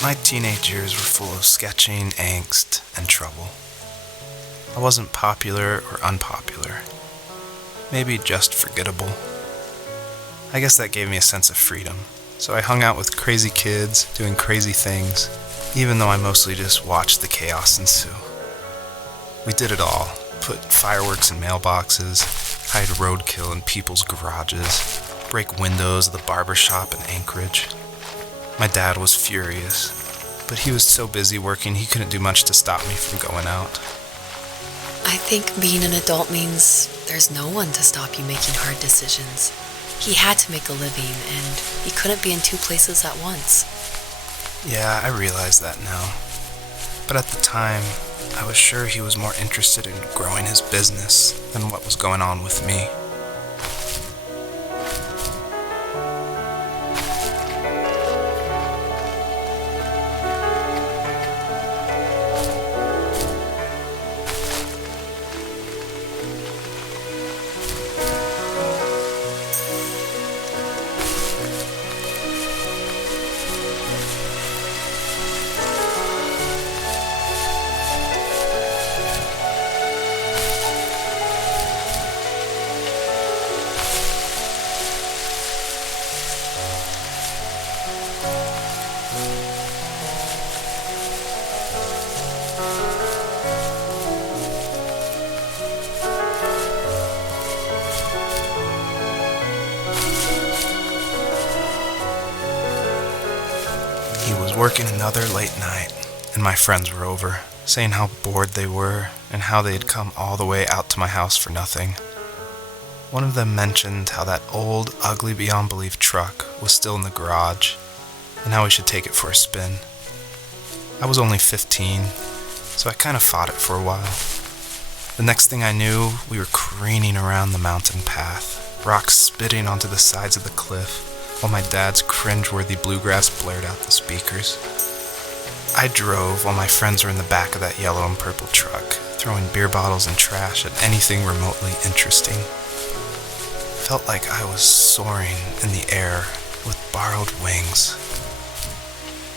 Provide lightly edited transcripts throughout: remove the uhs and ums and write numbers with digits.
My teenage years were full of sketching, angst, and trouble. I wasn't popular or unpopular. Maybe just forgettable. I guess that gave me a sense of freedom. So I hung out with crazy kids, doing crazy things, even though I mostly just watched the chaos ensue. We did it all. Put fireworks in mailboxes, hide roadkill in people's garages, break windows of the barber shop in Anchorage. My dad was furious, but he was so busy working he couldn't do much to stop me from going out. I think being an adult means there's no one to stop you making hard decisions. He had to make a living, and he couldn't be in two places at once. Yeah, I realize that now. But at the time, I was sure he was more interested in growing his business than what was going on with me. He was working another late night, and my friends were over, saying how bored they were and how they had come all the way out to my house for nothing. One of them mentioned how that old, ugly beyond belief truck was still in the garage, and how we should take it for a spin. I was only 15, so I kind of fought it for a while. The next thing I knew, we were careening around the mountain path, rocks spitting onto the sides of the cliff, while my dad's cringeworthy bluegrass blared out the speakers. I drove while my friends were in the back of that yellow and purple truck, throwing beer bottles and trash at anything remotely interesting. Felt like I was soaring in the air with borrowed wings.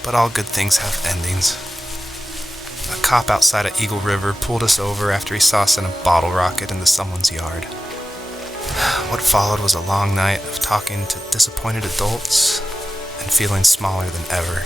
But all good things have endings. A cop outside of Eagle River pulled us over after he saw us in a bottle rocket into someone's yard. What followed was a long night of talking to disappointed adults and feeling smaller than ever.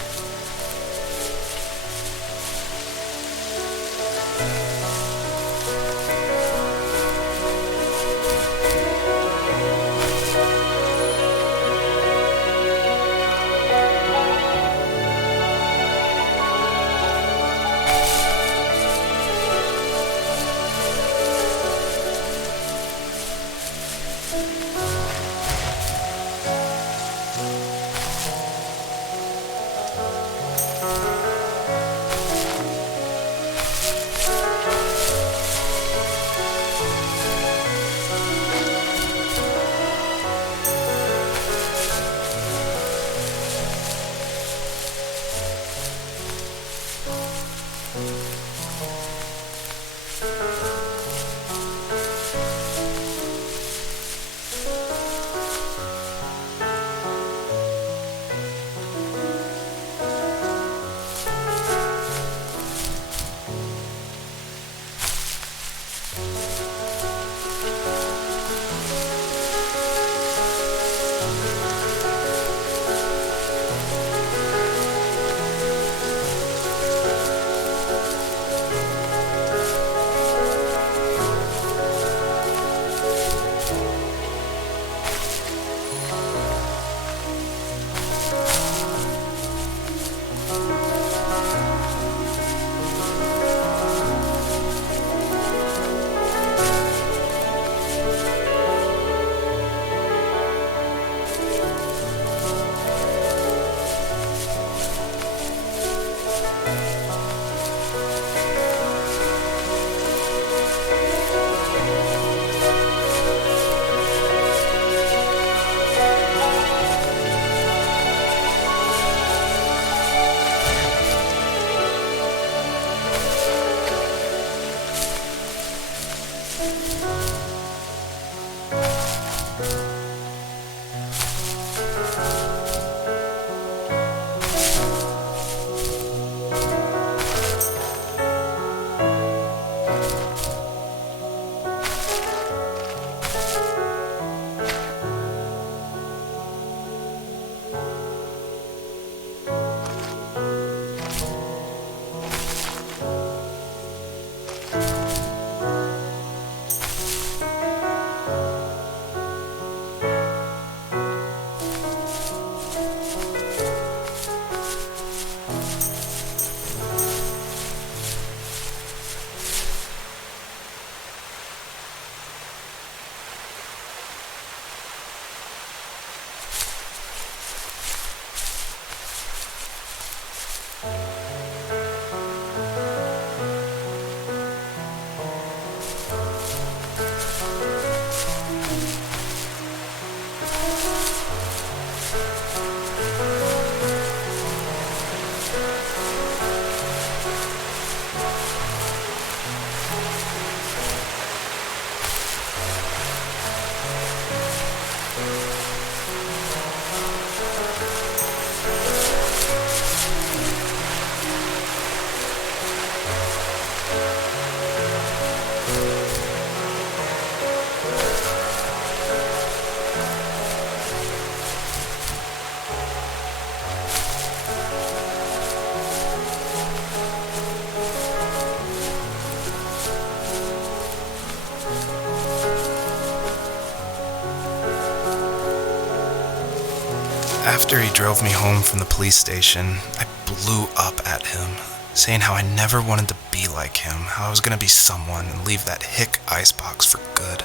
After he drove me home from the police station, I blew up at him, saying how I never wanted to be like him, how I was going to be someone and leave that hick icebox for good.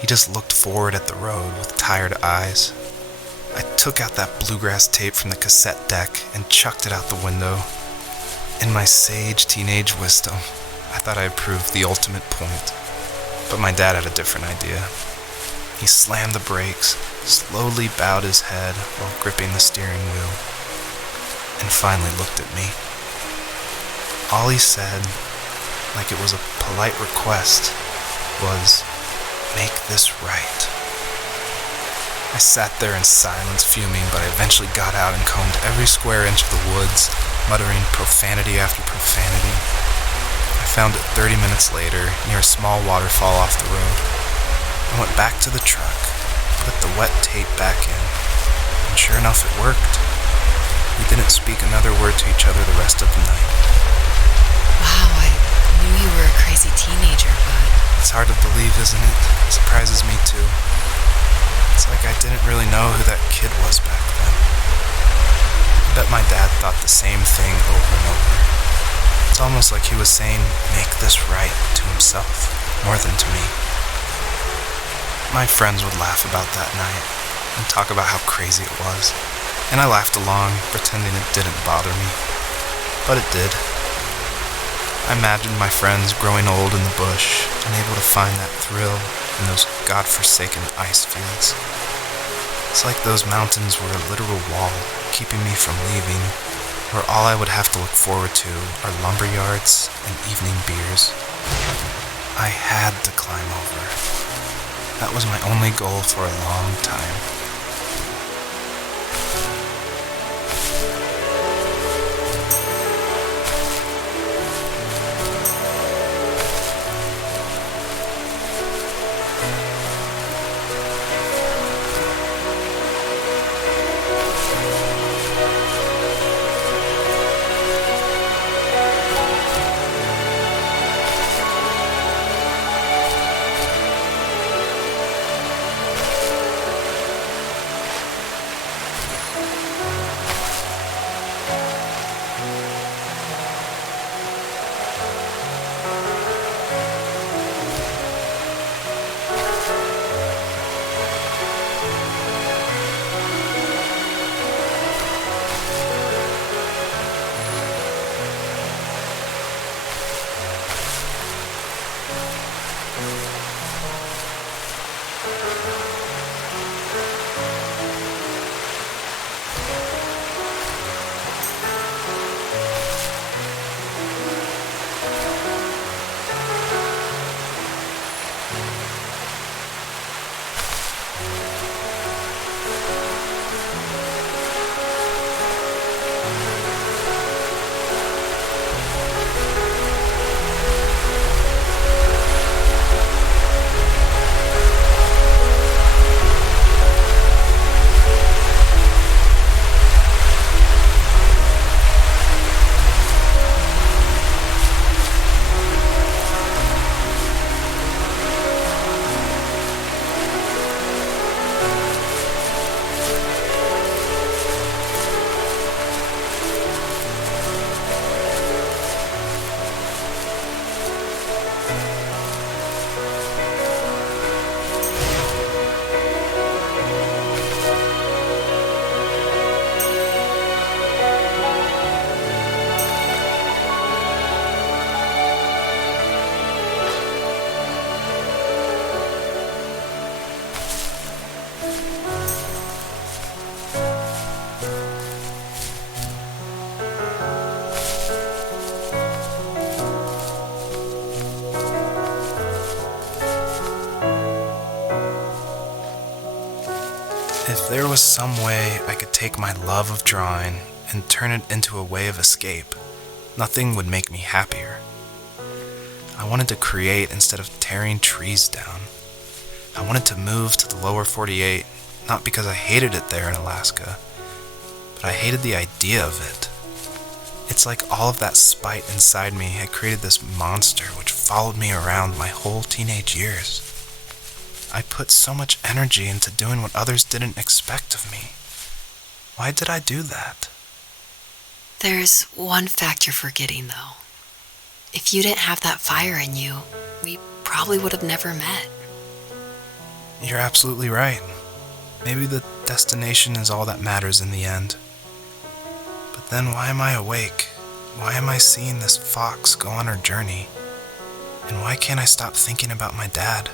He just looked forward at the road with tired eyes. I took out that bluegrass tape from the cassette deck and chucked it out the window. In my sage teenage wisdom, I thought I had proved the ultimate point, but my dad had a different idea. He slammed the brakes, slowly bowed his head while gripping the steering wheel, and finally looked at me. All he said, like it was a polite request, was, "Make this right." I sat there in silence, fuming, but I eventually got out and combed every square inch of the woods, muttering profanity after profanity. I found it 30 minutes later, near a small waterfall off the road. I went back to the truck, put the wet tape back in, and sure enough it worked. We didn't speak another word to each other the rest of the night. Wow, I knew you were a crazy teenager, but... It's hard to believe, isn't it? It surprises me too. It's like I didn't really know who that kid was back then. I bet my dad thought the same thing over and over. It's almost like he was saying, "Make this right," to himself, more than to me. My friends would laugh about that night and talk about how crazy it was, and I laughed along, pretending it didn't bother me. But it did. I imagined my friends growing old in the bush, unable to find that thrill in those godforsaken ice fields. It's like those mountains were a literal wall, keeping me from leaving, where all I would have to look forward to are lumber yards and evening beers. I had to climb over. That was my only goal for a long time. was some way I could take my love of drawing and turn it into a way of escape, nothing would make me happier. I wanted to create instead of tearing trees down. I wanted to move to the lower 48, not because I hated it there in Alaska, but I hated the idea of it. It's like all of that spite inside me had created this monster which followed me around my whole teenage years. I put so much energy into doing what others didn't expect of me. Why did I do that? There's one fact you're forgetting, though. If you didn't have that fire in you, we probably would have never met. You're absolutely right. Maybe the destination is all that matters in the end. But then why am I awake? Why am I seeing this fox go on her journey? And why can't I stop thinking about my dad?